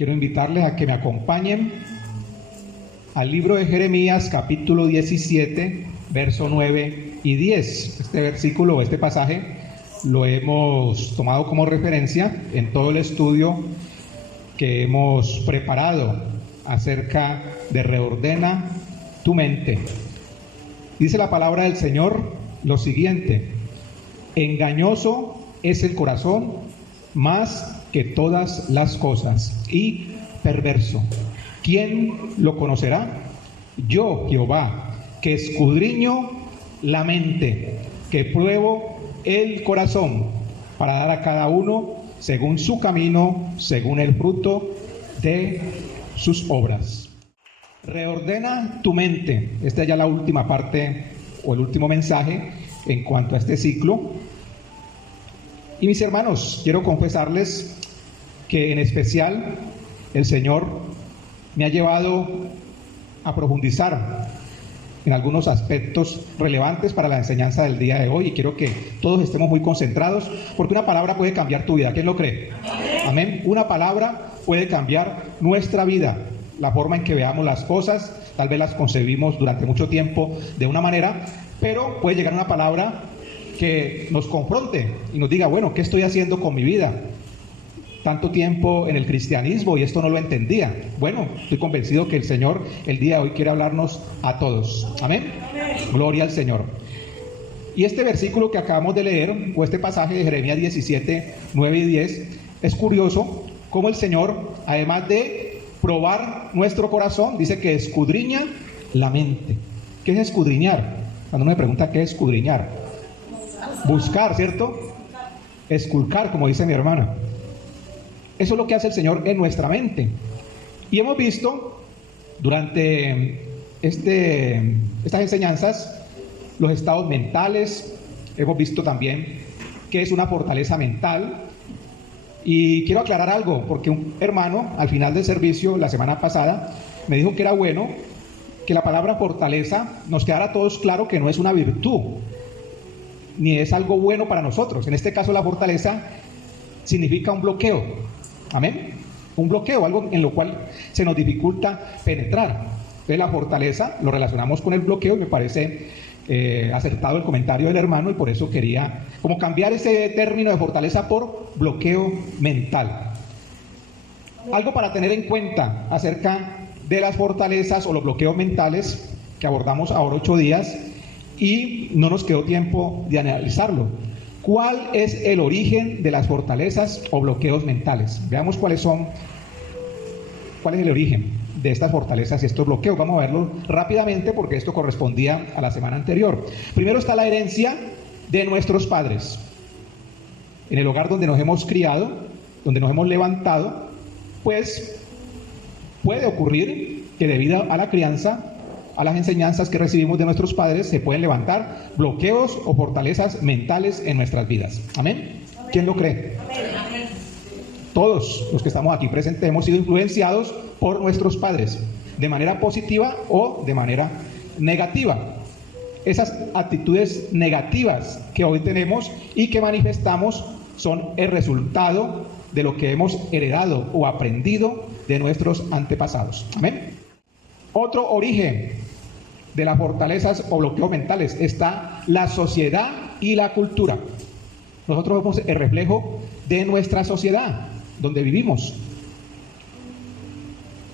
quiero invitarles a que me acompañen al libro de Jeremías, capítulo 17, verso 9 y 10. Este versículo, este pasaje, lo hemos tomado como referencia en todo el estudio que hemos preparado acerca de Reordena tu mente. Dice la palabra del Señor lo siguiente: engañoso es el corazón más que todas las cosas y perverso. ¿Quién lo conocerá? Yo, Jehová, que escudriño la mente, que pruebo el corazón, para dar a cada uno según su camino, según el fruto de sus obras. Reordena tu mente. Esta es ya la última parte o el último mensaje en cuanto a este ciclo. Y mis hermanos, quiero confesarles que en especial el Señor me ha llevado a profundizar en algunos aspectos relevantes para la enseñanza del día de hoy, y quiero que todos estemos muy concentrados, porque una palabra puede cambiar tu vida. ¿Quién lo cree? Amén. Una palabra puede cambiar nuestra vida, la forma en que veamos las cosas. Tal vez las concebimos durante mucho tiempo de una manera, pero puede llegar una palabra que nos confronte y nos diga, bueno, ¿qué estoy haciendo con mi vida? Tanto tiempo en el cristianismo y esto no lo entendía. Bueno, estoy convencido que el Señor el día de hoy quiere hablarnos a todos. Amén. Gloria al Señor. Y este versículo que acabamos de leer, o este pasaje de Jeremías 17, 9 y 10, es curioso cómo el Señor, además de probar nuestro corazón, dice que escudriña la mente. ¿Qué es escudriñar? Cuando uno me pregunta qué es escudriñar, buscar, ¿cierto? Esculcar, como dice mi hermana. Eso es lo que hace el Señor en nuestra mente. Y hemos visto durante estas enseñanzas los estados mentales. Hemos visto también qué es una fortaleza mental. Y quiero aclarar algo, porque un hermano al final del servicio la semana pasada me dijo que era bueno que la palabra fortaleza nos quedara a todos claro que no es una virtud, ni es algo bueno para nosotros. En este caso la fortaleza significa un bloqueo. Amén. Un bloqueo, algo en lo cual se nos dificulta penetrar. Entonces la fortaleza lo relacionamos con el bloqueo, y me parece acertado el comentario del hermano, y por eso quería como cambiar ese término de fortaleza por bloqueo mental. Algo para tener en cuenta acerca de las fortalezas o los bloqueos mentales que abordamos ahora 8 días, y no nos quedó tiempo de analizarlo. ¿Cuál es el origen de las fortalezas o bloqueos mentales? Veamos cuál es el origen de estas fortalezas y estos bloqueos. Vamos a verlo rápidamente porque esto correspondía a la semana anterior. Primero está la herencia de nuestros padres. En el hogar donde nos hemos criado, donde nos hemos levantado, pues puede ocurrir que debido a la crianza, a las enseñanzas que recibimos de nuestros padres, se pueden levantar bloqueos o fortalezas mentales en nuestras vidas. ¿Amén? ¿Quién lo cree? Amén. Todos los que estamos aquí presentes hemos sido influenciados por nuestros padres, de manera positiva o de manera negativa. Esas actitudes negativas que hoy tenemos y que manifestamos son el resultado de lo que hemos heredado o aprendido de nuestros antepasados. Amén. Otro origen de las fortalezas o bloqueos mentales está la sociedad y la cultura. Nosotros somos el reflejo de nuestra sociedad, donde vivimos.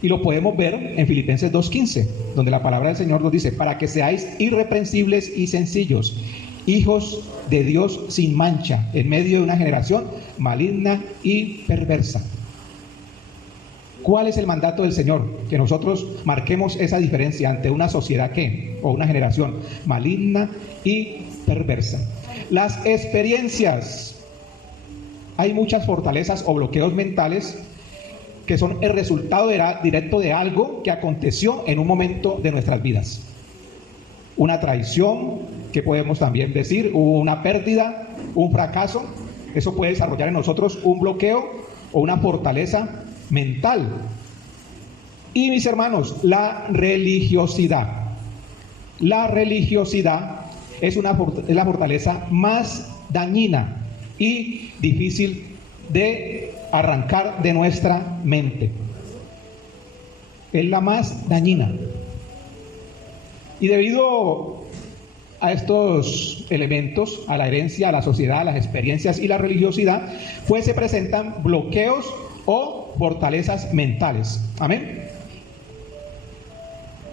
Y lo podemos ver en Filipenses 2:15, donde la palabra del Señor nos dice: para que seáis irreprensibles y sencillos, hijos de Dios sin mancha, en medio de una generación maligna y perversa. ¿Cuál es el mandato del Señor? Que nosotros marquemos esa diferencia ante una sociedad o una generación maligna y perversa. Las experiencias. Hay muchas fortalezas o bloqueos mentales que son el resultado directo de algo que aconteció en un momento de nuestras vidas. Una traición, que podemos también decir, una pérdida, un fracaso. Eso puede desarrollar en nosotros un bloqueo o una fortaleza mental. Y mis hermanos, la religiosidad. La religiosidad es la fortaleza más dañina y difícil de arrancar de nuestra mente. es la más dañina. Y debido a estos elementos, a la herencia, a la sociedad, a las experiencias y la religiosidad, pues se presentan bloqueos o fortalezas mentales. Amén.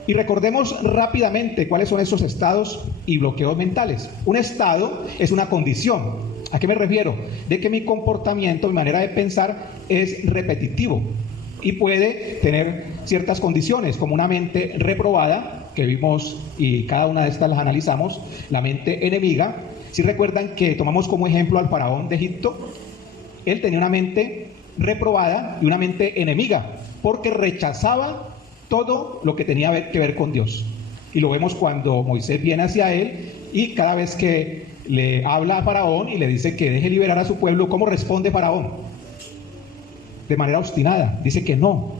Y recordemos rápidamente cuáles son esos estados y bloqueos mentales. Un estado es una condición. ¿A qué me refiero? De que mi comportamiento, mi manera de pensar es repetitivo y puede tener ciertas condiciones, como una mente reprobada, que vimos y cada una de estas las analizamos, la mente enemiga. Si recuerdan que tomamos como ejemplo al faraón de Egipto, él tenía una mente reprobada y una mente enemiga, porque rechazaba todo lo que tenía que ver con Dios. Y lo vemos cuando Moisés viene hacia él y cada vez que le habla a Faraón y le dice que deje liberar a su pueblo, ¿cómo responde Faraón? De manera obstinada, dice que no,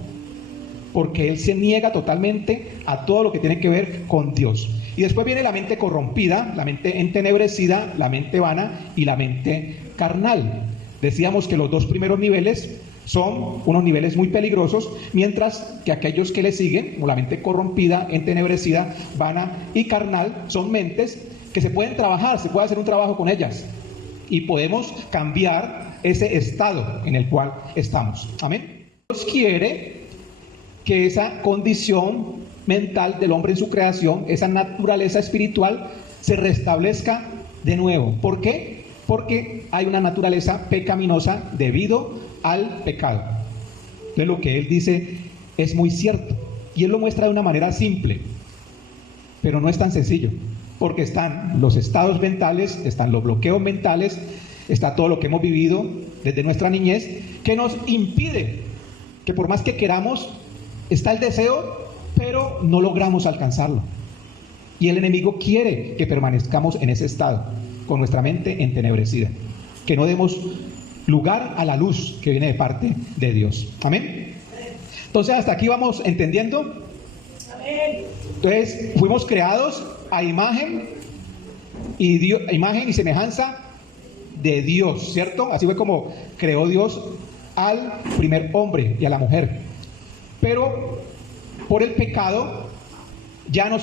porque él se niega totalmente a todo lo que tiene que ver con Dios. Y después viene la mente corrompida, la mente entenebrecida, la mente vana y la mente carnal. Decíamos que los dos primeros niveles son unos niveles muy peligrosos, mientras que aquellos que le siguen, como la mente corrompida, entenebrecida, vana y carnal, son mentes que se pueden trabajar, se puede hacer un trabajo con ellas y podemos cambiar ese estado en el cual estamos. Amén. Dios quiere que esa condición mental del hombre en su creación, esa naturaleza espiritual, se restablezca de nuevo. ¿Por qué? Porque hay una naturaleza pecaminosa debido al pecado. Entonces lo que él dice es muy cierto y él lo muestra de una manera simple, pero no es tan sencillo, porque están los estados mentales, están los bloqueos mentales, está todo lo que hemos vivido desde nuestra niñez que nos impide, que por más que queramos, está el deseo, pero no logramos alcanzarlo. Y el enemigo quiere que permanezcamos en ese estado, con nuestra mente entenebrecida, que no demos lugar a la luz que viene de parte de Dios. Amén. Entonces hasta aquí vamos entendiendo. Amén. Entonces fuimos creados a imagen y semejanza de Dios, ¿cierto? Así fue como creó Dios al primer hombre y a la mujer. Pero por el pecado ya no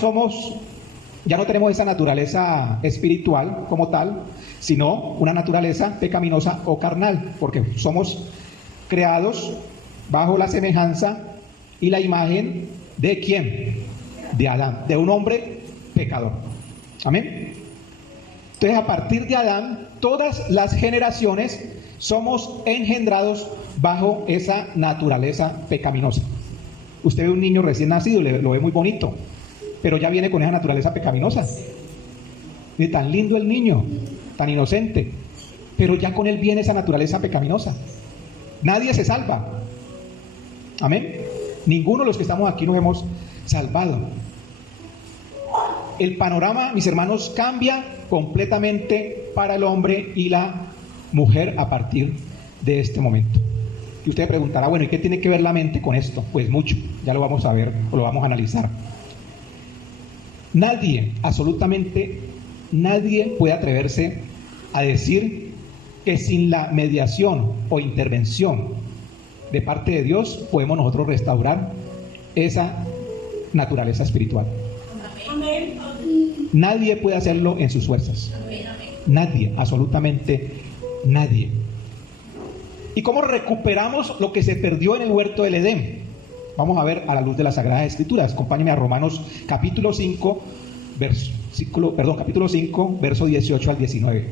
tenemos esa naturaleza espiritual como tal, sino una naturaleza pecaminosa o carnal, porque somos creados bajo la semejanza y la imagen ¿de quién? De Adán, de un hombre pecador. Amén. Entonces, a partir de Adán, todas las generaciones somos engendrados bajo esa naturaleza pecaminosa. Usted ve un niño recién nacido, lo ve muy bonito, pero ya viene con esa naturaleza pecaminosa. Y tan lindo el niño, tan inocente, pero ya con él viene esa naturaleza pecaminosa. Nadie se salva. Amén. Ninguno de los que estamos aquí nos hemos salvado. El panorama, mis hermanos, cambia completamente para el hombre y la mujer a partir de este momento. Y usted preguntará, bueno, ¿y qué tiene que ver la mente con esto? Pues mucho, ya lo vamos a ver o lo vamos a analizar. Nadie, absolutamente nadie puede atreverse a decir que sin la mediación o intervención de parte de Dios podemos nosotros restaurar esa naturaleza espiritual. Amén. Nadie puede hacerlo en sus fuerzas. Nadie, absolutamente nadie. ¿Y cómo recuperamos lo que se perdió en el huerto del Edén? Vamos a ver a la luz de las Sagradas Escrituras. Acompáñenme a Romanos capítulo 5, capítulo 5, verso 18 al 19.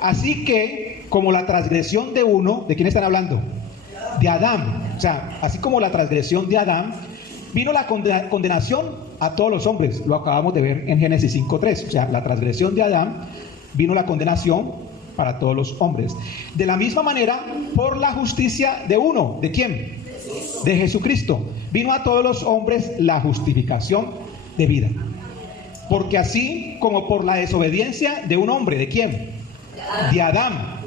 Así que, como la transgresión de uno, ¿de quién están hablando? De Adán. O sea, así como la transgresión de Adán, vino la condenación a todos los hombres. Lo acabamos de ver en Génesis 5:3. O sea, la transgresión de Adán, vino la condenación para todos los hombres. De la misma manera, por la justicia de uno, ¿de quién? De Jesucristo, vino a todos los hombres la justificación de vida. Porque así como por la desobediencia de un hombre, ¿de quién? De Adán,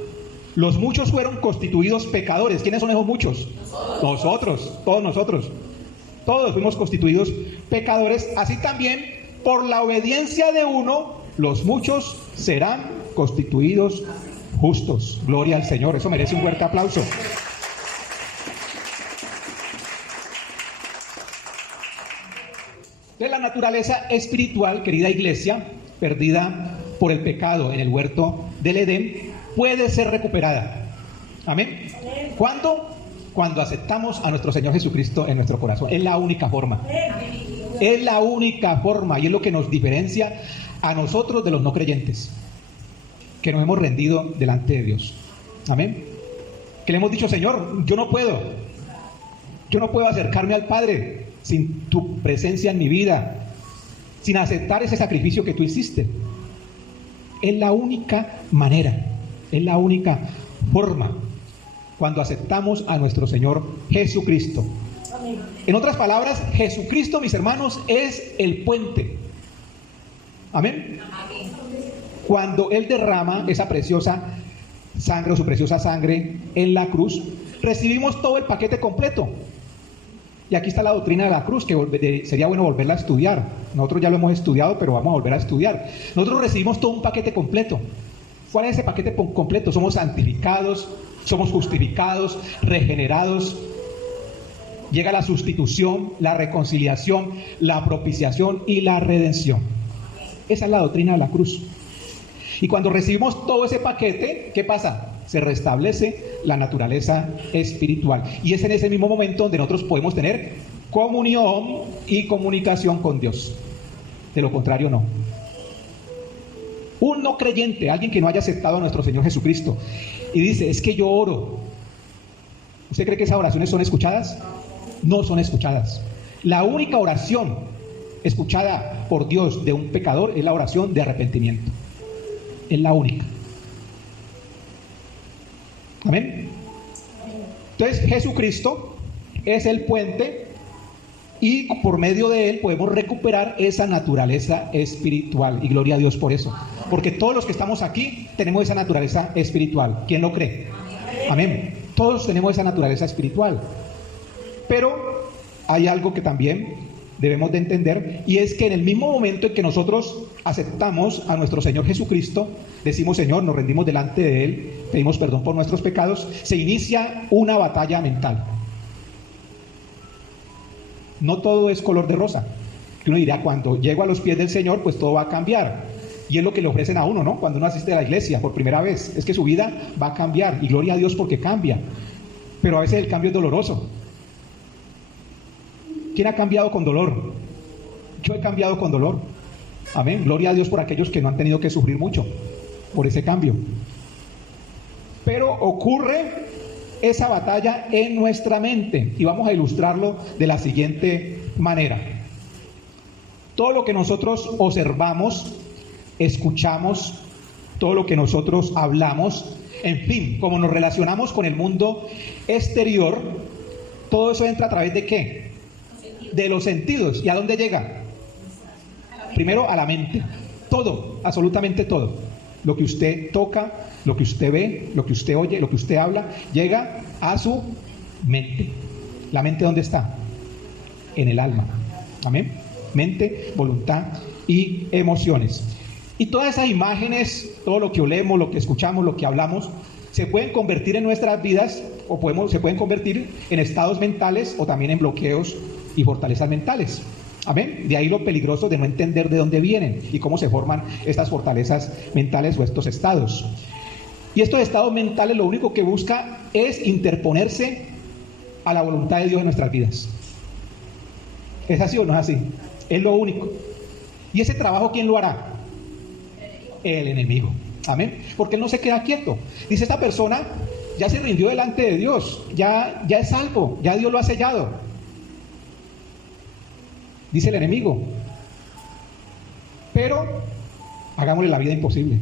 los muchos fueron constituidos pecadores. ¿Quiénes son esos muchos? Nosotros, todos nosotros. Todos fuimos constituidos pecadores. Así también, por la obediencia de uno, los muchos serán constituidos justos. Gloria al Señor. Eso merece un fuerte aplauso. naturaleza espiritual, querida iglesia, perdida por el pecado en el huerto del Edén, puede ser recuperada. Amén. ¿Cuándo? Cuando aceptamos a nuestro Señor Jesucristo en nuestro corazón. Es la única forma. Es la única forma y es lo que nos diferencia a nosotros de los no creyentes, que nos hemos rendido delante de Dios. Amén. Que le hemos dicho: Señor, yo no puedo acercarme al Padre sin tu presencia en mi vida, sin aceptar ese sacrificio que tú hiciste. Es la única manera, es la única forma, cuando aceptamos a nuestro Señor Jesucristo. En otras palabras, Jesucristo, mis hermanos, es el puente. Amén. Cuando Él derrama esa preciosa sangre o su preciosa sangre en la cruz, recibimos todo el paquete completo. Y aquí está la doctrina de la cruz, que sería bueno volverla a estudiar. Nosotros ya lo hemos estudiado, pero vamos a volver a estudiar. Nosotros recibimos todo un paquete completo. ¿Cuál es ese paquete completo? Somos santificados, somos justificados, regenerados. Llega la sustitución, la reconciliación, la propiciación y la redención. Esa es la doctrina de la cruz. Y cuando recibimos todo ese paquete, ¿qué pasa? Se restablece la naturaleza espiritual. Y es en ese mismo momento donde nosotros podemos tener comunión y comunicación con Dios. De lo contrario, no. Un no creyente, alguien que no haya aceptado a nuestro Señor Jesucristo, y dice: es que yo oro. ¿Usted cree que esas oraciones son escuchadas? No son escuchadas. La única oración escuchada por Dios de un pecador es la oración de arrepentimiento. Es la única. Amén. Entonces Jesucristo es el puente y por medio de Él podemos recuperar esa naturaleza espiritual. Y gloria a Dios por eso. Porque todos los que estamos aquí tenemos esa naturaleza espiritual. ¿Quién lo cree? Amén. Todos tenemos esa naturaleza espiritual. Pero hay algo que también debemos de entender, y es que en el mismo momento en que nosotros aceptamos a nuestro Señor Jesucristo, decimos: Señor, nos rendimos delante de Él, pedimos perdón por nuestros pecados, se inicia una batalla mental. No todo es color de rosa. Uno dirá: cuando llego a los pies del Señor, pues todo va a cambiar. Y es lo que le ofrecen a uno, ¿no? Cuando uno asiste a la iglesia por primera vez, es que su vida va a cambiar, y gloria a Dios porque cambia. Pero a veces el cambio es doloroso. ¿Quién ha cambiado con dolor? Yo he cambiado con dolor. Amén. Gloria a Dios por aquellos que no han tenido que sufrir mucho por ese cambio. Pero ocurre esa batalla en nuestra mente, y vamos a ilustrarlo de la siguiente manera. Todo lo que nosotros observamos, escuchamos, todo lo que nosotros hablamos, en fin, como nos relacionamos con el mundo exterior, todo eso entra a través ¿de qué? De los sentidos. ¿Y a dónde llega? Primero a la mente. Todo, absolutamente todo. Lo que usted toca, lo que usted ve, lo que usted oye, lo que usted habla, llega a su mente. ¿La mente dónde está? En el alma. Amén. Mente, voluntad y emociones. Y todas esas imágenes, todo lo que olemos, lo que escuchamos, lo que hablamos, se pueden convertir en nuestras vidas, o se pueden convertir en estados mentales, o también en bloqueos y fortalezas mentales. Amén. De ahí lo peligroso de no entender de dónde vienen y cómo se forman estas fortalezas mentales o estos estados. Y estos estados mentales lo único que busca es interponerse a la voluntad de Dios en nuestras vidas. ¿Es así o no es así? Es lo único. ¿Y ese trabajo quién lo hará? El enemigo. Amén. Porque él no se queda quieto. Dice: esta persona ya se rindió delante de Dios, ya es salvo, ya Dios lo ha sellado. Dice el enemigo: pero hagámosle la vida imposible.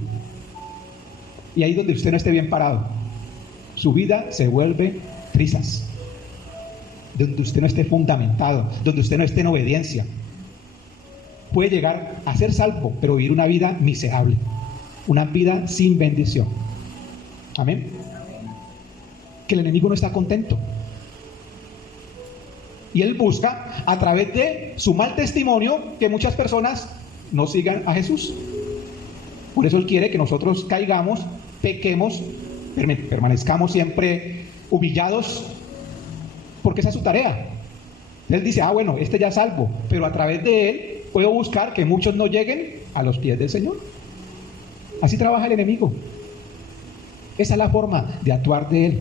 Y ahí donde usted no esté bien parado, su vida se vuelve trizas. Donde usted no esté fundamentado, donde usted no esté en obediencia, puede llegar a ser salvo, pero vivir una vida miserable, una vida sin bendición. Amén. Que el enemigo no está contento. Y él busca, a través de su mal testimonio, que muchas personas no sigan a Jesús. Por eso él quiere que nosotros caigamos, pequemos, permanezcamos siempre humillados, porque esa es su tarea. Él dice: bueno, este ya es salvo, pero a través de él puedo buscar que muchos no lleguen a los pies del Señor. Así trabaja el enemigo. Esa es la forma de actuar de él.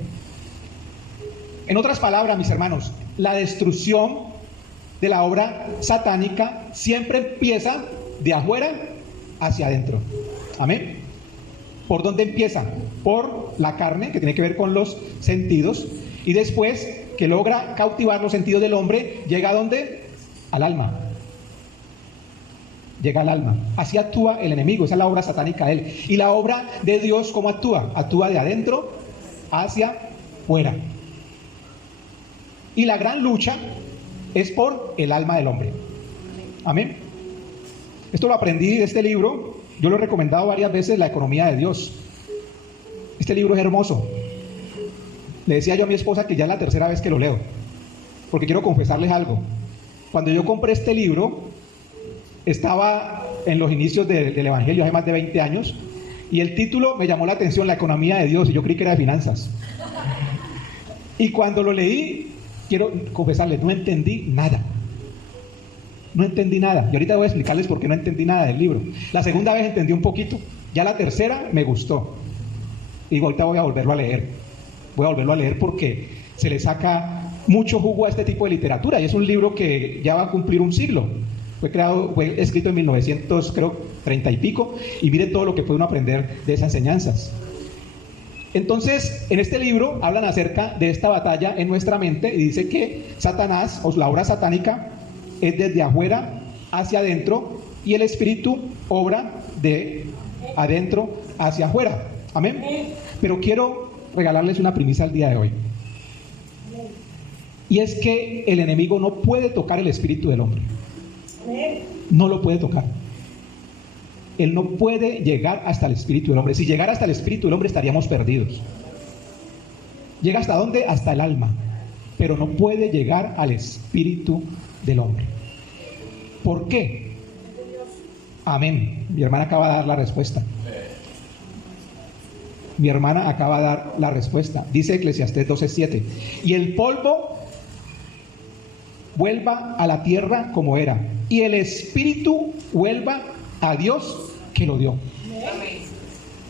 En otras palabras, mis hermanos, la destrucción de la obra satánica siempre empieza de afuera hacia adentro. Amén. ¿Por dónde empieza? Por la carne, que tiene que ver con los sentidos, y después que logra cautivar los sentidos del hombre, llega a ¿dónde? Al alma. Llega al alma. Así actúa el enemigo, esa es la obra satánica de él. Y la obra de Dios, ¿cómo actúa? Actúa de adentro hacia fuera. Y la gran lucha es por el alma del hombre. Amén. Esto lo aprendí de este libro. Yo lo he recomendado varias veces, La economía de Dios. Este libro es hermoso. Le decía yo a mi esposa que ya es la tercera vez que lo leo, porque quiero confesarles algo. Cuando yo compré este libro, estaba en los inicios del Evangelio, hace más de 20 años, y el título me llamó la atención, La economía de Dios, y yo creí que era de finanzas. Y cuando lo leí, quiero confesarles, no entendí nada. No entendí nada. Y ahorita voy a explicarles por qué no entendí nada del libro. La segunda vez entendí un poquito. Ya la tercera me gustó. Y ahorita voy a volverlo a leer. Voy a volverlo a leer porque se le saca mucho jugo a este tipo de literatura. Y es un libro que ya va a cumplir un siglo. Fue escrito en 1930 y pico. Y mire todo lo que puede uno aprender de esas enseñanzas. Entonces, en este libro hablan acerca de esta batalla en nuestra mente. Y dice que Satanás, o la obra satánica, es desde afuera hacia adentro, y el espíritu obra de adentro hacia afuera. Amén. Pero quiero regalarles una primicia al día de hoy. Y es que el enemigo no puede tocar el espíritu del hombre. No lo puede tocar. Él no puede llegar hasta el espíritu del hombre. Si llegara hasta el espíritu del hombre estaríamos perdidos. Llega hasta dónde? Hasta el alma. Pero no puede llegar al espíritu del hombre. ¿Por qué? Amén. Mi hermana acaba de dar la respuesta. Mi hermana acaba de dar la respuesta. Dice Eclesiastés 12:7. Y el polvo vuelva a la tierra como era, y el espíritu vuelva a Dios que lo dio.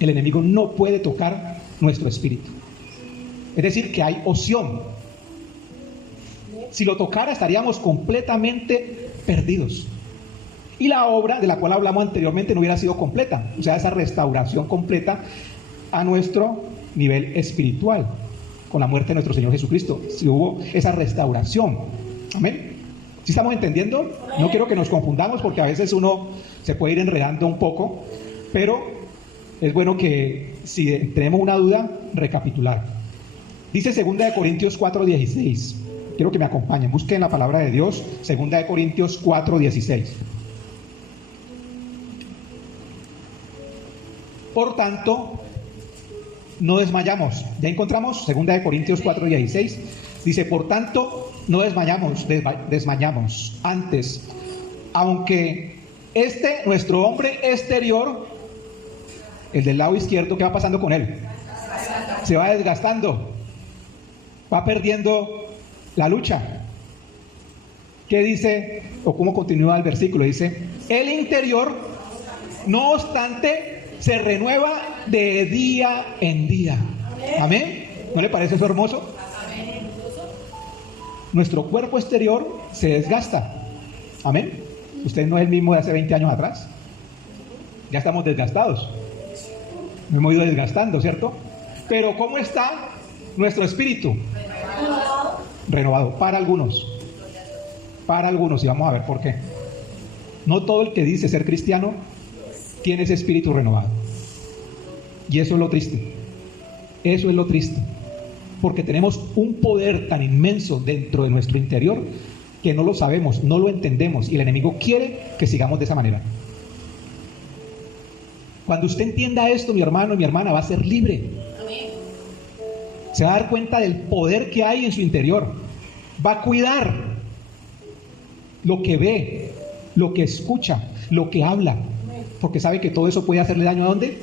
El enemigo no puede tocar nuestro espíritu. Es decir, que hay opción. Si lo tocara estaríamos completamente perdidos. Y la obra de la cual hablamos anteriormente no hubiera sido completa. O sea, esa restauración completa a nuestro nivel espiritual. Con la muerte de nuestro Señor Jesucristo. Si hubo esa restauración. Amén. ¿Sí estamos entendiendo? No quiero que nos confundamos porque a veces uno se puede ir enredando un poco. Pero es bueno que si tenemos una duda, recapitular. Dice 2 Corintios 4:16. Quiero que me acompañen, busquen la palabra de Dios, 2 Corintios 4:16. Por tanto, no desmayamos. Ya encontramos 2 Corintios 4:16. Dice, por tanto, no desmayamos. Antes, aunque nuestro hombre exterior, el del lado izquierdo, ¿qué va pasando con él? Se va desgastando, va perdiendo la lucha. ¿Qué dice? O cómo continúa el versículo. Dice, el interior, no obstante, se renueva de día en día. Amén. ¿No le parece eso hermoso? Nuestro cuerpo exterior se desgasta. Amén. Usted no es el mismo de hace 20 años atrás. Ya estamos desgastados. Nos hemos ido desgastando, ¿cierto? Pero ¿cómo está nuestro espíritu? Renovado. Para algunos, y vamos a ver por qué. No todo el que dice ser cristiano tiene ese espíritu renovado. Y eso es lo triste. Eso es lo triste. Porque tenemos un poder tan inmenso dentro de nuestro interior que no lo sabemos, no lo entendemos, y el enemigo quiere que sigamos de esa manera. Cuando usted entienda esto, mi hermano y mi hermana, va a ser libre. Se va a dar cuenta del poder que hay en su interior. Va a cuidar lo que ve, lo que escucha, lo que habla, porque sabe que todo eso puede hacerle daño ¿a dónde?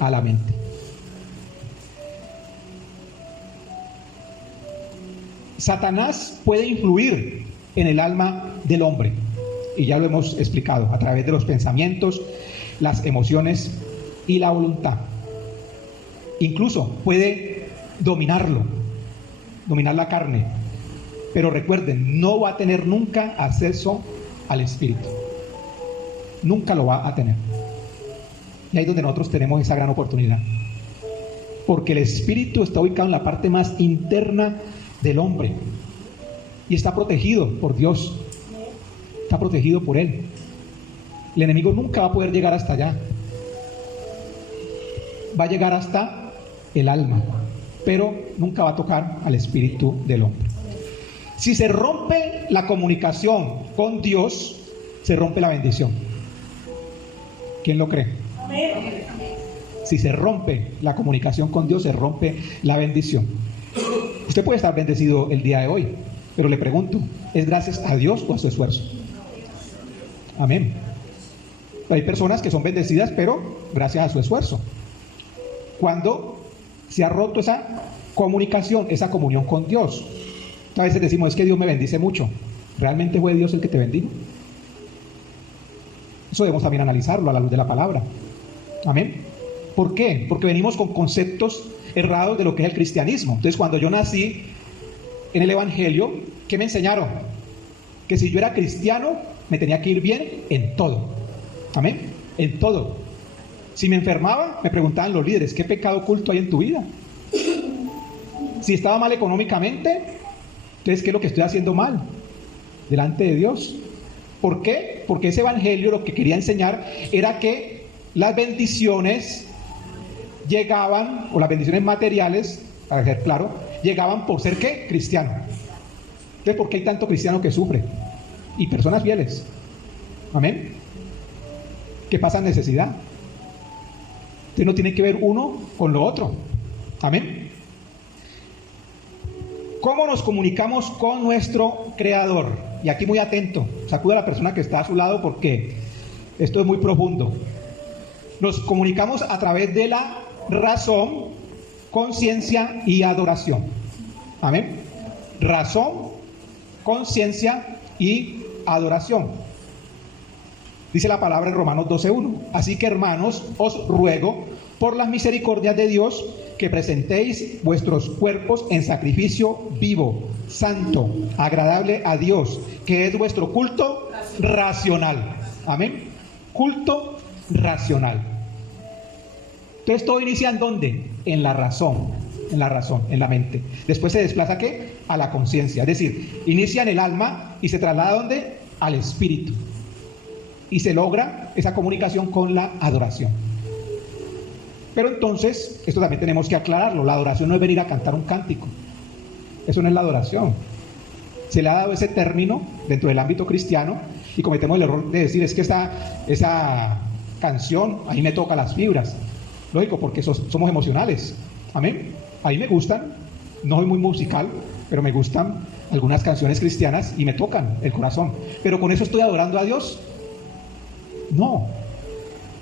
A la mente. Satanás puede influir en el alma del hombre. y ya lo hemos explicado, a través de los pensamientos, las emociones y la voluntad. Incluso puede dominar la carne. Pero recuerden, no va a tener nunca acceso al Espíritu. Nunca lo va a tener. Y ahí es donde nosotros tenemos esa gran oportunidad. Porque el Espíritu está ubicado en la parte más interna del hombre. Y está protegido por Dios. Está protegido por Él. El enemigo nunca va a poder llegar hasta allá. Va a llegar hasta el alma, pero nunca va a tocar al espíritu del hombre. Si se rompe la comunicación con Dios, se rompe la bendición. ¿Quién lo cree? Si se rompe la comunicación con Dios, se rompe la bendición. Usted puede estar bendecido el día de hoy, pero le pregunto, ¿es gracias a Dios o a su esfuerzo? Amén. Hay personas que son bendecidas, pero gracias a su esfuerzo. Cuando se ha roto esa comunicación, esa comunión con Dios, a veces decimos, es que Dios me bendice mucho. ¿Realmente fue Dios el que te bendijo? Eso debemos también analizarlo a la luz de la palabra. Amén. ¿Por qué? Porque venimos con conceptos errados de lo que es el cristianismo. Entonces, cuando yo nací en el Evangelio, ¿qué me enseñaron? Que si yo era cristiano, me tenía que ir bien en todo. Amén. En todo. Si me enfermaba, me preguntaban los líderes, ¿qué pecado oculto hay en tu vida? Si estaba mal económicamente, entonces, ¿qué es lo que estoy haciendo mal delante de Dios? ¿Por qué? Porque ese evangelio lo que quería enseñar era que las bendiciones llegaban, o las bendiciones materiales, para ser claro, llegaban por ser ¿qué? Cristiano. Entonces, ¿por qué hay tanto cristiano que sufre? Y personas fieles. Amén. Que pasan necesidad. Entonces no tiene que ver uno con lo otro. Amén. ¿Cómo nos comunicamos con nuestro Creador? Y aquí muy atento, sacuda a la persona que está a su lado porque esto es muy profundo. Nos comunicamos a través de la razón, conciencia y adoración. Amén. Razón, conciencia y adoración. Dice la palabra en Romanos 12:1. Así que, hermanos, os ruego por las misericordias de Dios que presentéis vuestros cuerpos en sacrificio vivo, santo, agradable a Dios, que es vuestro culto racional. Amén. Culto racional. Entonces todo inicia ¿en dónde? En la razón, en la mente. Después se desplaza ¿a qué? A la conciencia. Es decir, inicia en el alma y se traslada ¿a dónde? Al espíritu. Y se logra esa comunicación con la adoración. Pero entonces, esto también tenemos que aclararlo. La adoración no es venir a cantar un cántico. Eso no es la adoración. Se le ha dado ese término dentro del ámbito cristiano y cometemos el error de decir, es que esa canción, ahí me toca las fibras. Lógico, porque somos emocionales. Amén. A mí me gustan, no soy muy musical, pero me gustan algunas canciones cristianas y me tocan el corazón. Pero con eso estoy adorando a Dios. No,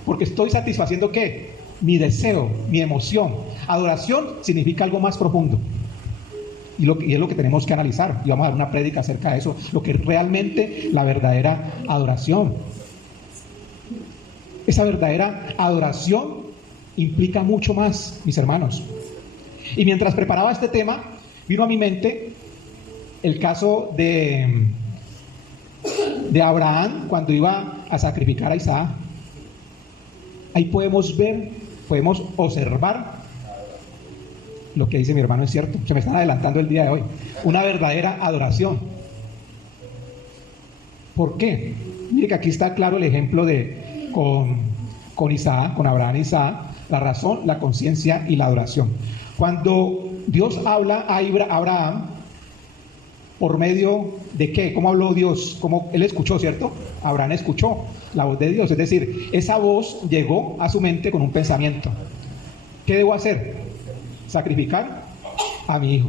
porque estoy satisfaciendo ¿qué? Mi deseo, mi emoción. Adoración significa algo más profundo. Y es lo que tenemos que analizar. Y vamos a dar una prédica acerca de eso. Lo que es realmente la verdadera adoración. Esa verdadera adoración implica mucho más, mis hermanos. Y mientras preparaba este tema, vino a mi mente el caso de Abraham cuando iba a sacrificar a Isaac. Ahí podemos ver, podemos observar lo que dice mi hermano es cierto. Se me están adelantando el día de hoy. Una verdadera adoración. ¿Por qué? Mire que aquí está claro el ejemplo con Isaac, con Abraham e Isaac, la razón, la conciencia y la adoración. Cuando Dios habla a Abraham, ¿por medio de qué? ¿Cómo habló Dios? ¿Cómo él escuchó, cierto? Abraham escuchó la voz de Dios. Es decir, esa voz llegó a su mente con un pensamiento. ¿Qué debo hacer? Sacrificar a mi hijo,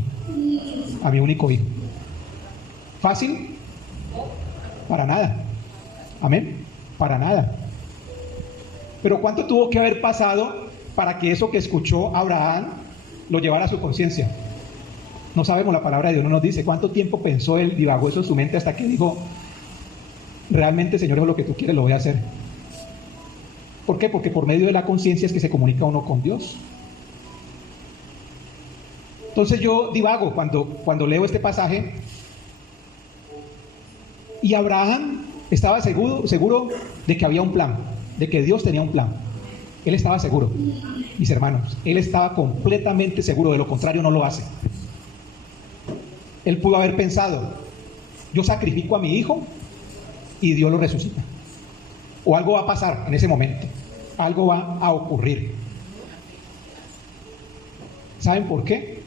a mi único hijo. ¿Fácil? Para nada. Amén. Para nada. Pero ¿cuánto tuvo que haber pasado para que eso que escuchó Abraham lo llevara a su conciencia? No sabemos, la palabra de Dios no nos dice cuánto tiempo pensó él, divagó eso en su mente hasta que dijo, realmente, Señor, es lo que tú quieres, lo voy a hacer. ¿Por qué? Porque por medio de la conciencia es que se comunica uno con Dios. Entonces yo divago cuando leo este pasaje, y Abraham estaba seguro de que había un plan, de que Dios tenía un plan. Él estaba seguro, mis hermanos, él estaba completamente seguro, de lo contrario no lo hace. Él pudo haber pensado, yo sacrifico a mi hijo y Dios lo resucita. O algo va a pasar en ese momento, algo va a ocurrir. ¿Saben por qué?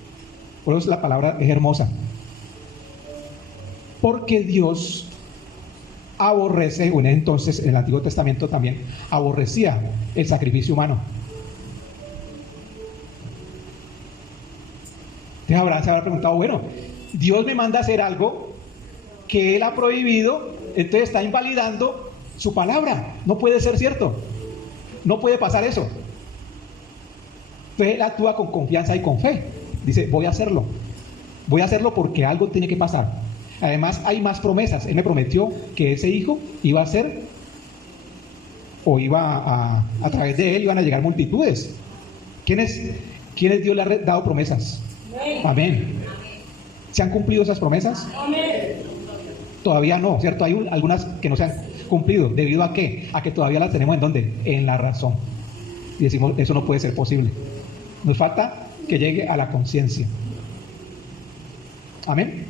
Por eso la palabra es hermosa. Porque Dios aborrece, bueno, entonces en el Antiguo Testamento también aborrecía el sacrificio humano. Entonces Abraham se habrá preguntado, bueno, Dios me manda a hacer algo que Él ha prohibido, entonces está invalidando su palabra. No puede ser cierto, no puede pasar eso. Entonces Él actúa con confianza y con fe. Dice, voy a hacerlo porque algo tiene que pasar. Además hay más promesas. Él me prometió que ese hijo iba a ser, o iba a través de él iban a llegar multitudes. ¿Quiénes Dios le ha dado promesas? Amén. ¿Se han cumplido esas promesas? Amén. Todavía no, ¿cierto? Hay algunas que no se han cumplido. ¿Debido a qué? A que todavía las tenemos ¿en dónde? En la razón. Y decimos, eso no puede ser posible. Nos falta que llegue a la conciencia. Amén.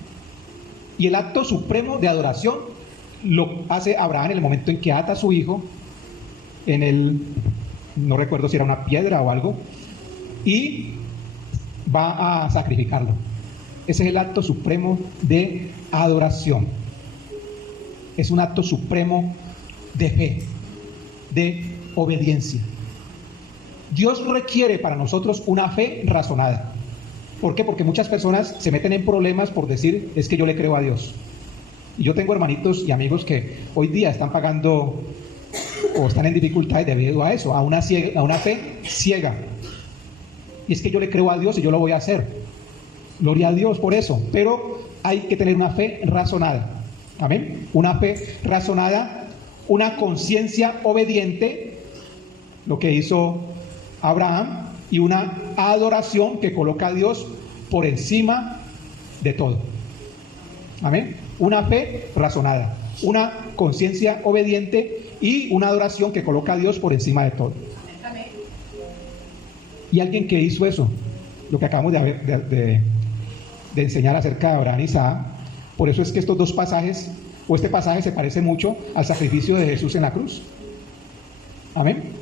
Y el acto supremo de adoración lo hace Abraham en el momento en que ata a su hijo no recuerdo si era una piedra o algo, y va a sacrificarlo. Ese es el acto supremo de adoración. Es un acto supremo de fe, de obediencia. Dios requiere para nosotros una fe razonada. ¿Por qué? Porque muchas personas se meten en problemas por decir, es que yo le creo a Dios. Y yo tengo hermanitos y amigos que hoy día están pagando o están en dificultades debido a eso, a una fe ciega. Y es que yo le creo a Dios y yo lo voy a hacer. Gloria a Dios por eso. Pero hay que tener una fe razonada. Amén. Una fe razonada, una conciencia obediente, lo que hizo Abraham, y una adoración que coloca a Dios por encima de todo. Amén. Una fe razonada, una conciencia obediente y una adoración que coloca a Dios por encima de todo. Y alguien que hizo eso, lo que acabamos de enseñar acerca de Abraham y Isaac, por eso es que estos dos pasajes, o este pasaje se parece mucho al sacrificio de Jesús en la cruz. Amén.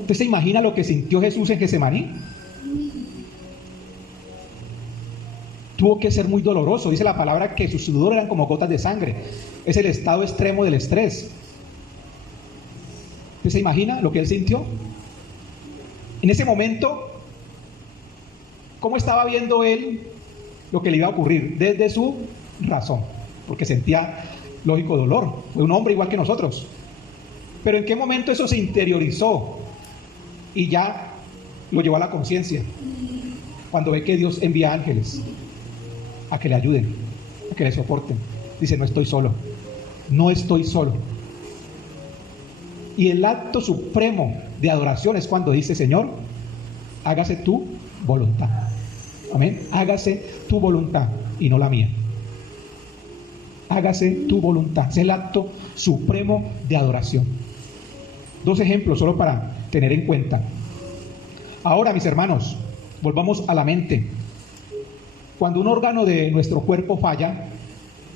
¿Usted se imagina lo que sintió Jesús en Getsemaní? Tuvo que ser muy doloroso. Dice la palabra que sus sudor eran como gotas de sangre. Es el estado extremo del estrés. ¿Usted se imagina lo que él sintió? En ese momento, ¿cómo estaba viendo él lo que le iba a ocurrir? Desde su razón, porque sentía lógico dolor. Fue un hombre igual que nosotros. Pero ¿en qué momento eso se interiorizó y ya lo llevó a la conciencia? Cuando ve que Dios envía ángeles a que le ayuden, a que le soporten. Dice, no estoy solo, no estoy solo. Y el acto supremo de adoración es cuando dice, Señor, hágase tu voluntad. Amén. Hágase tu voluntad y no la mía. Hágase tu voluntad. Es el acto supremo de adoración. Dos ejemplos solo para tener en cuenta. Ahora, mis hermanos, volvamos a la mente. Cuando un órgano de nuestro cuerpo falla,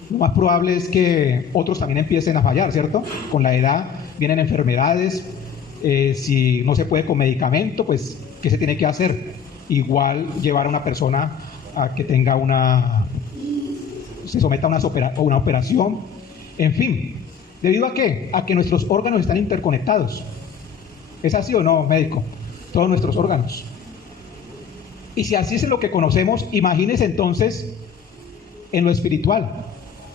lo más probable es que otros también empiecen a fallar, ¿cierto? Con la edad vienen enfermedades. Si no se puede con medicamento, pues, ¿qué se tiene que hacer? Igual llevar a una persona a que tenga se someta a una operación. En fin, ¿debido a qué? A que nuestros órganos están interconectados. ¿Es así o no, médico? Todos nuestros órganos. Y si así es lo que conocemos, imagínense entonces en lo espiritual.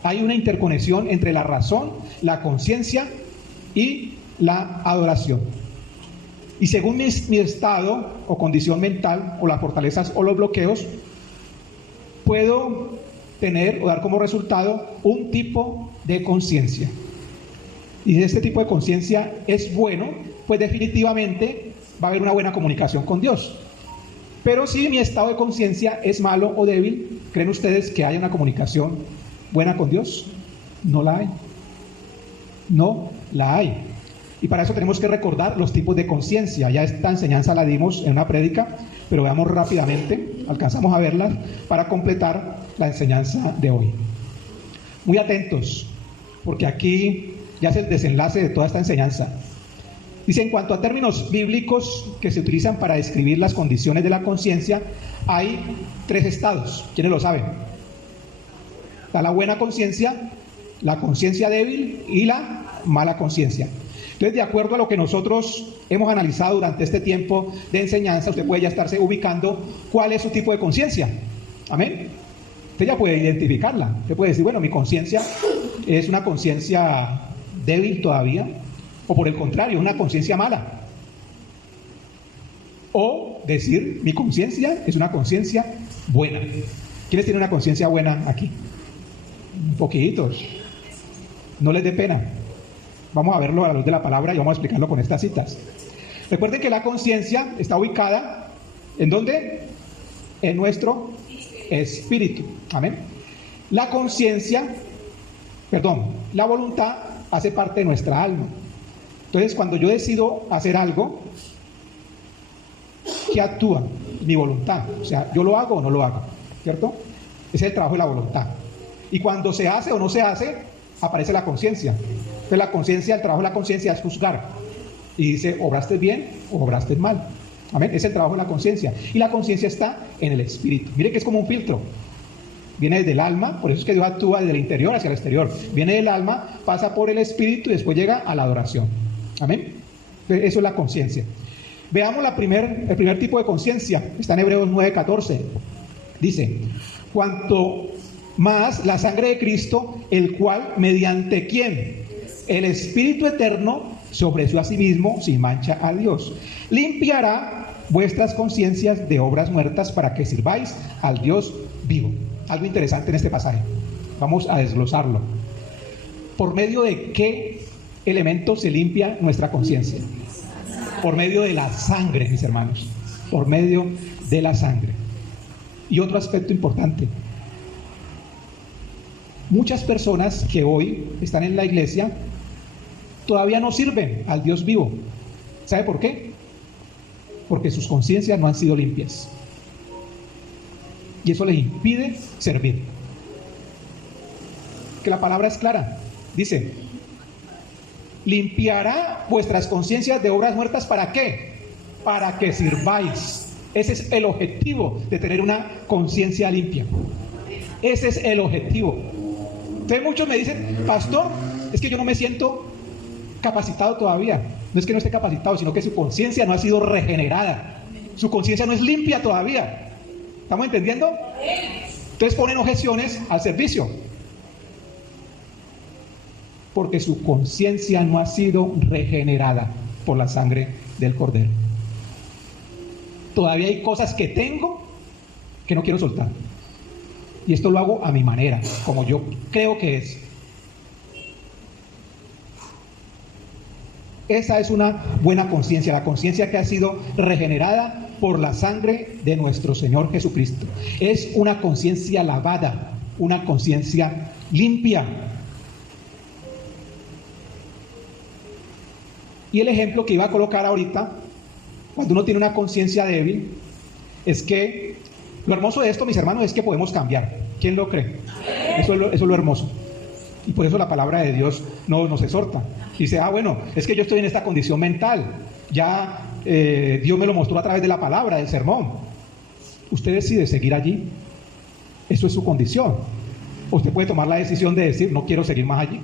Hay una interconexión entre la razón, la conciencia y la adoración. Y según mi estado o condición mental, o las fortalezas o los bloqueos, puedo tener o dar como resultado un tipo de conciencia. y si este tipo de conciencia es bueno, pues definitivamente va a haber una buena comunicación con Dios. Pero si mi estado de conciencia es malo o débil, ¿creen ustedes que haya una comunicación buena con Dios? No la hay. No la hay. Y para eso tenemos que recordar los tipos de conciencia. Ya esta enseñanza la dimos en una prédica, pero veamos rápidamente, alcanzamos a verla para completar la enseñanza de hoy. Muy atentos, porque aquí ya es el desenlace de toda esta enseñanza. Dice, en cuanto a términos bíblicos que se utilizan para describir las condiciones de la conciencia, hay 3 estados. ¿Quiénes lo saben? Está la buena conciencia, la conciencia débil y la mala conciencia. Entonces, de acuerdo a lo que nosotros hemos analizado durante este tiempo de enseñanza, usted puede ya estarse ubicando cuál es su tipo de conciencia. Amén. Usted ya puede identificarla. Usted puede decir, bueno, mi conciencia es una conciencia débil todavía, o por el contrario, una conciencia mala. O decir, mi conciencia es una conciencia buena. ¿Quiénes tienen una conciencia buena aquí? Poquitos. No les dé pena. Vamos a verlo a la luz de la palabra y vamos a explicarlo con estas citas. Recuerden que la conciencia está ubicada, ¿en dónde? En nuestro espíritu. Amén. La voluntad hace parte de nuestra alma. Entonces, cuando yo decido hacer algo, ¿qué actúa? Mi voluntad. O sea, ¿yo lo hago o no lo hago? ¿Cierto? Ese es el trabajo de la voluntad. Y cuando se hace o no se hace, aparece la conciencia. Entonces, la conciencia, el trabajo de la conciencia es juzgar. Y dice, ¿obraste bien o obraste mal? Amén. Es el trabajo de la conciencia. Y la conciencia está en el espíritu. Mire que es como un filtro. Viene desde el alma, por eso es que Dios actúa desde el interior hacia el exterior. Viene del alma, pasa por el espíritu y después llega a la adoración. Amén. Eso es la conciencia. Veamos el primer tipo de conciencia. Está en Hebreos 9:14. Dice, cuanto más la sangre de Cristo, el cual, mediante quien el Espíritu Eterno se ofreció a sí mismo sin mancha a Dios, limpiará vuestras conciencias de obras muertas para que sirváis al Dios vivo. Algo interesante en este pasaje. Vamos a desglosarlo. ¿Por medio de qué elemento se limpia nuestra conciencia? Por medio de la sangre, mis hermanos. Por medio de la sangre. Y otro aspecto importante. Muchas personas que hoy están en la iglesia todavía no sirven al Dios vivo. ¿Sabe por qué? Porque sus conciencias no han sido limpias. Y eso les impide servir. Que la palabra es clara. Dice, limpiará vuestras conciencias de obras muertas, ¿para qué? Para que sirváis. Ese es el objetivo de tener una conciencia limpia. Ese es el objetivo. Entonces muchos me dicen, pastor, es que yo no me siento capacitado todavía. No es que no esté capacitado, sino que su conciencia no ha sido regenerada. Su conciencia no es limpia todavía. ¿Estamos entendiendo? Entonces ponen objeciones al servicio. Porque su conciencia no ha sido regenerada por la sangre del Cordero. Todavía hay cosas que tengo que no quiero soltar. Y esto lo hago a mi manera, como yo creo que es. Esa es una buena conciencia, la conciencia que ha sido regenerada por la sangre de nuestro Señor Jesucristo. Es una conciencia lavada, una conciencia limpia. Y el ejemplo que iba a colocar ahorita, cuando uno tiene una conciencia débil, es que lo hermoso de esto, mis hermanos, es que podemos cambiar. ¿Quién lo cree? Eso es lo hermoso. Y por eso la palabra de Dios nos exhorta. Dice, bueno, es que yo estoy en esta condición mental. Ya Dios me lo mostró a través de la palabra, del sermón. Usted decide seguir allí. Eso es su condición. Usted puede tomar la decisión de decir, no quiero seguir más allí.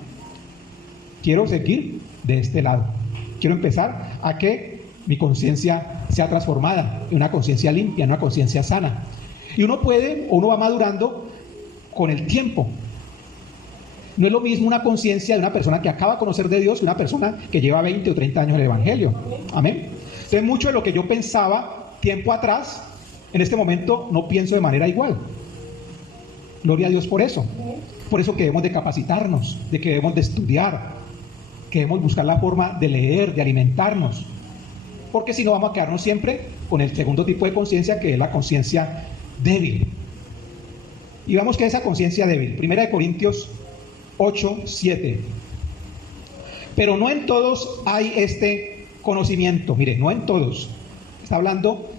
Quiero seguir de este lado. Quiero empezar a que mi conciencia sea transformada en una conciencia limpia, en una conciencia sana. Y uno va madurando con el tiempo. No es lo mismo una conciencia de una persona que acaba de conocer de Dios que una persona que lleva 20 o 30 años en el Evangelio. Amén. Entonces, mucho de lo que yo pensaba tiempo atrás, en este momento no pienso de manera igual. Gloria a Dios por eso. Por eso que debemos de capacitarnos, de que debemos de estudiar. que debemos buscar la forma de leer, de alimentarnos, porque si no vamos a quedarnos siempre con el segundo tipo de conciencia, que es la conciencia débil. Y vamos que esa conciencia débil, 1 Corintios 8:7. Pero no en todos hay este conocimiento. Mire, no en todos. Está hablando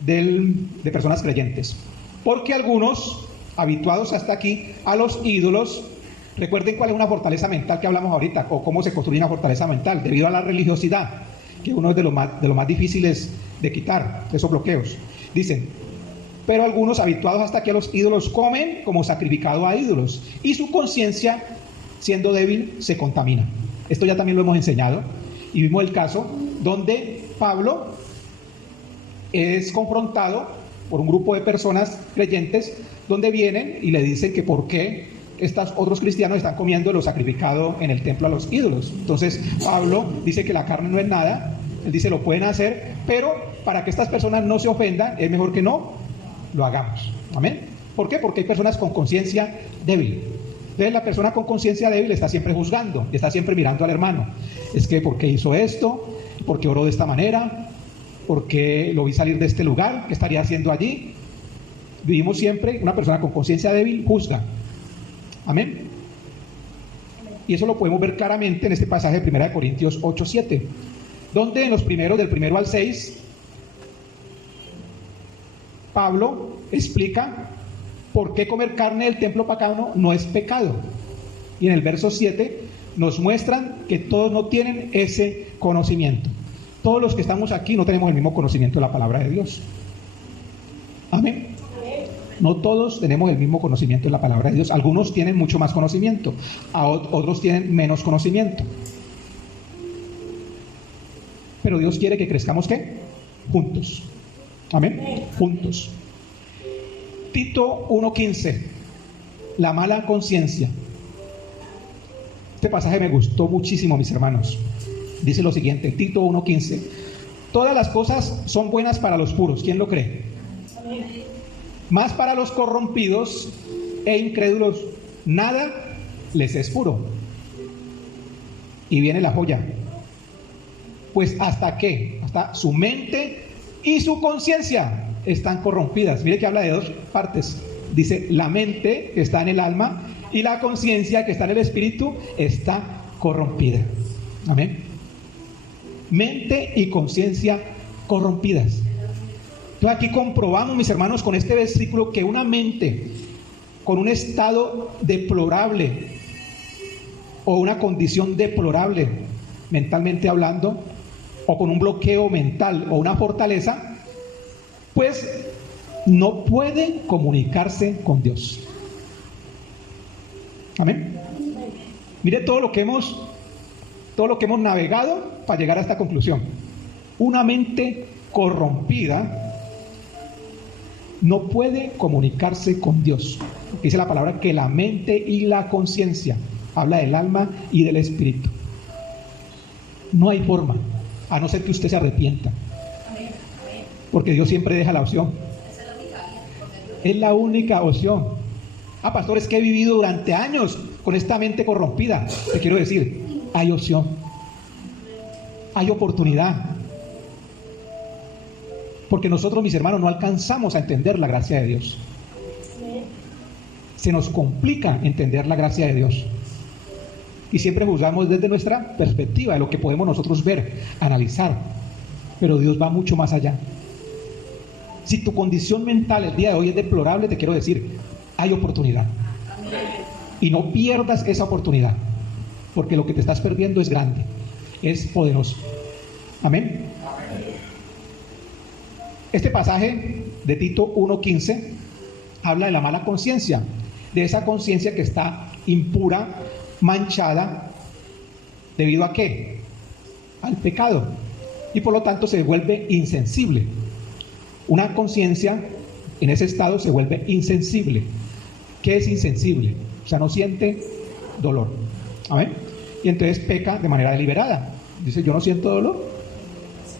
de personas creyentes. Porque algunos, habituados hasta aquí a los ídolos, recuerden cuál es una fortaleza mental que hablamos ahorita, o cómo se construye una fortaleza mental, debido a la religiosidad, que uno es de los más difíciles de quitar, esos bloqueos. Dicen, pero algunos, habituados hasta aquí a los ídolos, comen como sacrificado a ídolos, y su conciencia, siendo débil, se contamina. Esto ya también lo hemos enseñado, y vimos el caso donde Pablo es confrontado por un grupo de personas creyentes, donde vienen y le dicen que por qué estos otros cristianos están comiendo lo sacrificado en el templo a los ídolos. Entonces Pablo dice que la carne no es nada, él dice lo pueden hacer, pero para que estas personas no se ofendan, es mejor que no lo hagamos. Amén. ¿Por qué? Porque hay personas con conciencia débil. Entonces la persona con conciencia débil está siempre juzgando, está siempre mirando al hermano. Es que ¿por qué hizo esto? ¿Por qué oró de esta manera? ¿Por qué lo vi salir de este lugar? ¿Qué estaría haciendo allí? Vivimos siempre, una persona con conciencia débil juzga. Amén. Y eso lo podemos ver claramente en este pasaje de 1 Corintios 8:7, donde en los primeros, del 1 al 6, Pablo explica por qué comer carne del templo pagano no es pecado. Y en el verso 7 nos muestran que todos no tienen ese conocimiento. Todos los que estamos aquí no tenemos el mismo conocimiento de la palabra de Dios. Amén. No todos tenemos el mismo conocimiento de la palabra de Dios. Algunos tienen mucho más conocimiento, otros tienen menos conocimiento. Pero Dios quiere que crezcamos, ¿qué? Juntos. Amén. Juntos. Tito 1:15. La mala conciencia. Este pasaje me gustó muchísimo, mis hermanos. Dice lo siguiente, Tito 1:15. Todas las cosas son buenas para los puros. ¿Quién lo cree? Más para los corrompidos e incrédulos, nada les es puro. Y viene la joya. Pues hasta su mente y su conciencia están corrompidas. Mire que habla de dos partes. Dice, la mente que está en el alma y la conciencia que está en el espíritu está corrompida. Amén. Mente y conciencia corrompidas. Entonces aquí comprobamos, mis hermanos, con este versículo que una mente con un estado deplorable o una condición deplorable, mentalmente hablando, o con un bloqueo mental o una fortaleza, pues no puede comunicarse con Dios. Amén. Mire todo lo que hemos navegado para llegar a esta conclusión. Una mente corrompida no puede comunicarse con Dios. Dice la palabra que la mente y la conciencia, habla del alma y del espíritu. No hay forma, a no ser que usted se arrepienta. Porque Dios siempre deja la opción. Es la única opción. Pastor, es que he vivido durante años con esta mente corrompida. Te quiero decir, hay opción. Hay oportunidad. Porque nosotros, mis hermanos, no alcanzamos a entender la gracia de Dios. Se nos complica entender la gracia de Dios. Y siempre juzgamos desde nuestra perspectiva, de lo que podemos nosotros ver, analizar. Pero Dios va mucho más allá. Si tu condición mental el día de hoy es deplorable, te quiero decir, hay oportunidad. Y no pierdas esa oportunidad. Porque lo que te estás perdiendo es grande, es poderoso. Amén. Este pasaje de Tito 1:15 habla de la mala conciencia, de esa conciencia que está impura, manchada, ¿debido a qué? Al pecado, y por lo tanto se vuelve insensible. Una conciencia en ese estado se vuelve insensible. ¿Qué es insensible? O sea, no siente dolor. ¿Amén? Y entonces peca de manera deliberada. Dice, yo no siento dolor,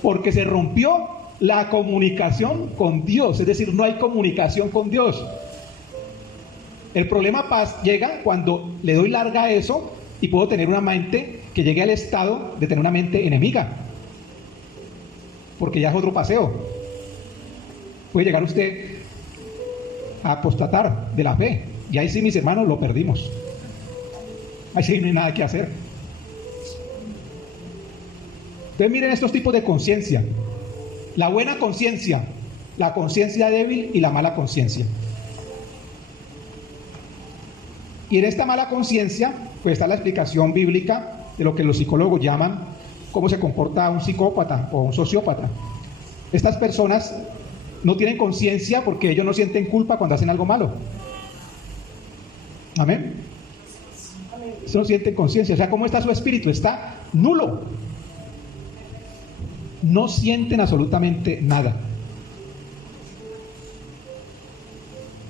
porque se rompió la comunicación con Dios. Es decir, no hay comunicación con Dios. El problema llega cuando le doy larga a eso y puedo tener una mente que llegue al estado de tener una mente enemiga, porque ya es otro paseo. Puede llegar usted a apostatar de la fe, y ahí sí, mis hermanos, lo perdimos. Ahí sí no hay nada que hacer. Entonces miren estos tipos de conciencia: la buena conciencia, la conciencia débil y la mala conciencia. Y en esta mala conciencia pues está la explicación bíblica de lo que los psicólogos llaman cómo se comporta un psicópata o un sociópata. Estas personas no tienen conciencia porque ellos no sienten culpa cuando hacen algo malo. Amén. Ellos no sienten conciencia. O sea, ¿cómo está su espíritu? Está nulo. No sienten absolutamente nada.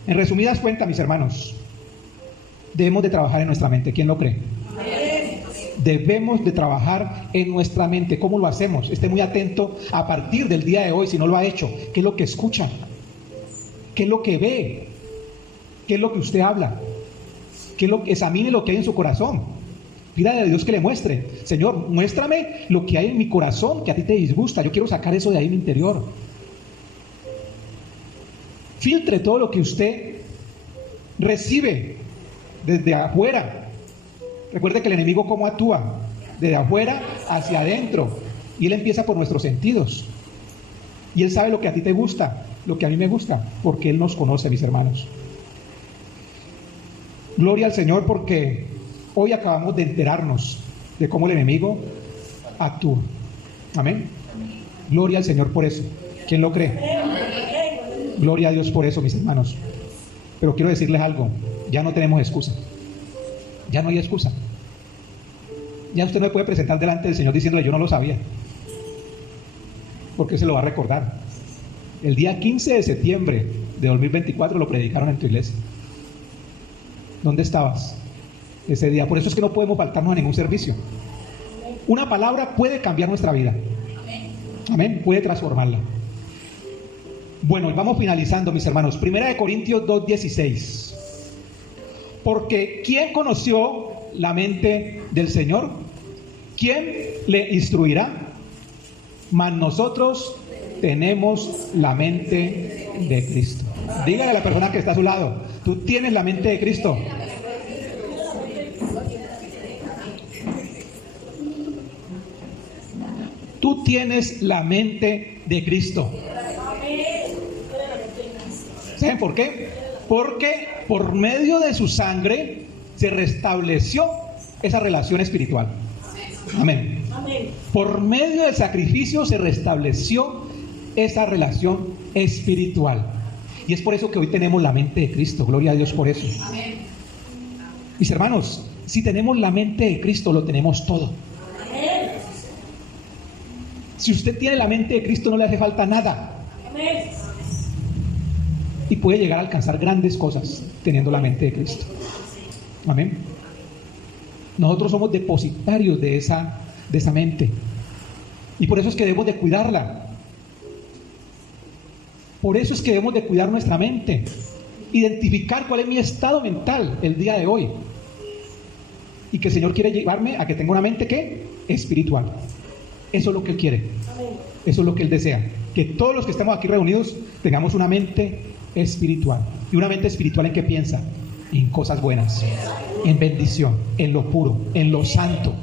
En resumidas cuentas, mis hermanos, debemos de trabajar en nuestra mente. ¿Quién lo cree? Debemos de trabajar en nuestra mente. ¿Cómo lo hacemos? Esté muy atento a partir del día de hoy, si no lo ha hecho. ¿Qué es lo que escucha? ¿Qué es lo que ve? ¿Qué es lo que usted habla? ¿Qué es lo que examine lo que hay en su corazón? Pídale a Dios que le muestre. Señor, muéstrame lo que hay en mi corazón que a ti te disgusta. Yo quiero sacar eso de ahí en mi interior. Filtre todo lo que usted recibe desde afuera. Recuerde que el enemigo cómo actúa, desde afuera hacia adentro, y él empieza por nuestros sentidos, y él sabe lo que a ti te gusta, lo que a mí me gusta, porque él nos conoce, mis hermanos. Gloria al Señor, porque hoy acabamos de enterarnos de cómo el enemigo actúa. Amén. Gloria al Señor por eso. ¿Quién lo cree? Gloria a Dios por eso, mis hermanos. Pero quiero decirles algo: ya no tenemos excusa. Ya no hay excusa. Ya usted no puede presentar delante del Señor diciéndole: yo no lo sabía, porque se lo va a recordar. El día 15 de septiembre de 2024 lo predicaron en tu iglesia. ¿Dónde estabas ese día? Por eso es que no podemos faltarnos a ningún servicio. Una palabra puede cambiar nuestra vida. Amén. Puede transformarla. Bueno, y vamos finalizando, mis hermanos. 1 Corintios 2:16. Porque ¿quién conoció la mente del Señor? ¿Quién le instruirá? Mas nosotros tenemos la mente de Cristo. Dígale a la persona que está a su lado: tú tienes la mente de Cristo. Tú tienes la mente de Cristo. ¿Saben por qué? Porque por medio de su sangre se restableció esa relación espiritual. Amén. Por medio del sacrificio se restableció esa relación espiritual. Y es por eso que hoy tenemos la mente de Cristo. Gloria a Dios por eso. Mis hermanos, si tenemos la mente de Cristo, lo tenemos todo. Si usted tiene la mente de Cristo, no le hace falta nada. Y puede llegar a alcanzar grandes cosas teniendo la mente de Cristo. Amén. Nosotros somos depositarios de esa mente. Y por eso es que debemos de cuidarla. Por eso es que debemos de cuidar nuestra mente. Identificar cuál es mi estado mental el día de hoy. Y que el Señor quiere llevarme a que tenga una mente, ¿qué? Espiritual. Eso es lo que Él quiere. Eso es lo que Él desea. Que todos los que estamos aquí reunidos tengamos una mente espiritual. ¿Y una mente espiritual en qué piensa? En cosas buenas, en bendición, en lo puro, en lo santo.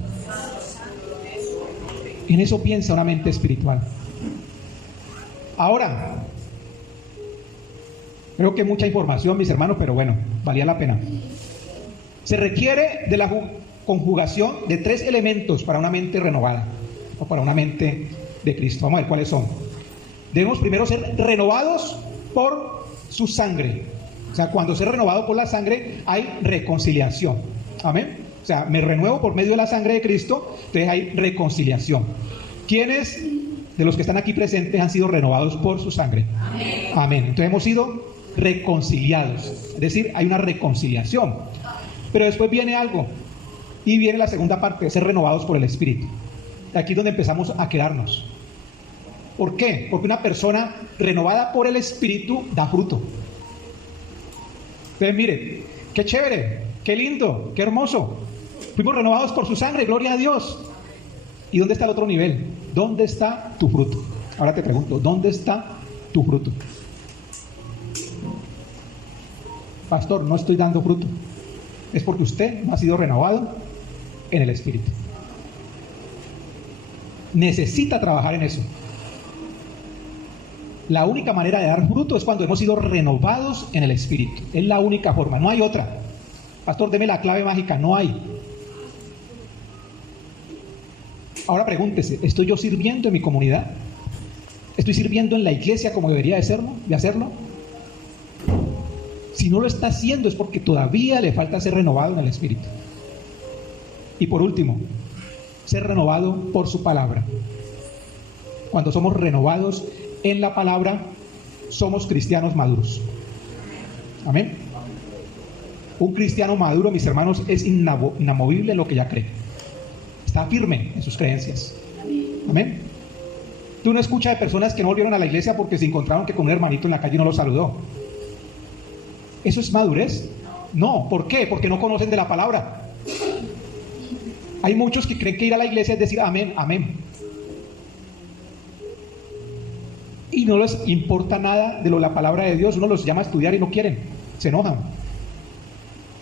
En eso piensa una mente espiritual. Ahora, creo que mucha información, mis hermanos, pero bueno, valía la pena. Se requiere de la conjugación de 3 elementos para una mente renovada, o para una mente de Cristo. Vamos a ver cuáles son. Debemos primero ser renovados por su sangre. O sea, cuando ser renovado por la sangre hay reconciliación. Amén. O sea, me renuevo por medio de la sangre de Cristo, entonces hay reconciliación. ¿Quiénes de los que están aquí presentes han sido renovados por su sangre? Amén. Amén. Entonces hemos sido reconciliados. Es decir, hay una reconciliación. Pero después viene algo. Y viene la segunda parte, ser renovados por el Espíritu. Aquí es donde empezamos a quedarnos. ¿Por qué? Porque una persona renovada por el Espíritu da fruto. Entonces mire, qué chévere, qué lindo, qué hermoso. Fuimos renovados por su sangre, gloria a Dios. ¿Y dónde está el otro nivel? ¿Dónde está tu fruto? Ahora te pregunto, ¿dónde está tu fruto? Pastor, no estoy dando fruto. Es porque usted no ha sido renovado en el Espíritu. Necesita trabajar en eso. La única manera de dar fruto es cuando hemos sido renovados en el Espíritu. Es la única forma, no hay otra. Pastor, deme la clave mágica, no hay. Ahora pregúntese, ¿estoy yo sirviendo en mi comunidad? ¿Estoy sirviendo en la iglesia como debería de hacerlo? Si no lo está haciendo es porque todavía le falta ser renovado en el Espíritu. Y por último, ser renovado por su palabra. Cuando somos renovados en la palabra, somos cristianos maduros. Amén. Un cristiano maduro, mis hermanos, es inamovible en lo que ya cree. Está firme en sus creencias. Amén. Tú no escuchas de personas que no volvieron a la iglesia porque se encontraron que con un hermanito en la calle no lo saludó. ¿Eso es madurez? No. ¿Por qué? Porque no conocen de la palabra. Hay muchos que creen que ir a la iglesia es decir amén, amén. Y no les importa nada de la palabra de Dios. Uno los llama a estudiar y no quieren. Se enojan.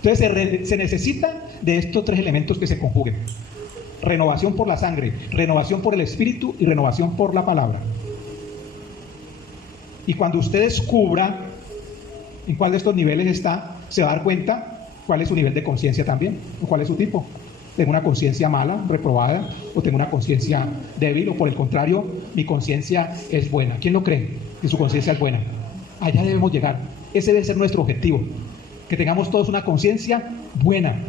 Entonces se necesita de estos tres elementos que se conjuguen. Renovación por la sangre, renovación por el Espíritu y renovación por la palabra. Y cuando usted descubra en cuál de estos niveles está, se va a dar cuenta cuál es su nivel de conciencia también, o cuál es su tipo. ¿Tengo una conciencia mala, reprobada, o tengo una conciencia débil, o por el contrario, mi conciencia es buena? ¿Quién lo cree que su conciencia es buena? Allá debemos llegar. Ese debe ser nuestro objetivo, que tengamos todos una conciencia buena.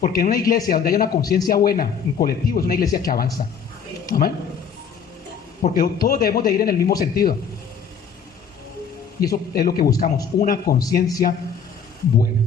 Porque en una iglesia donde haya una conciencia buena, en colectivo, es una iglesia que avanza. Amén. Porque todos debemos de ir en el mismo sentido. Y eso es lo que buscamos, una conciencia buena.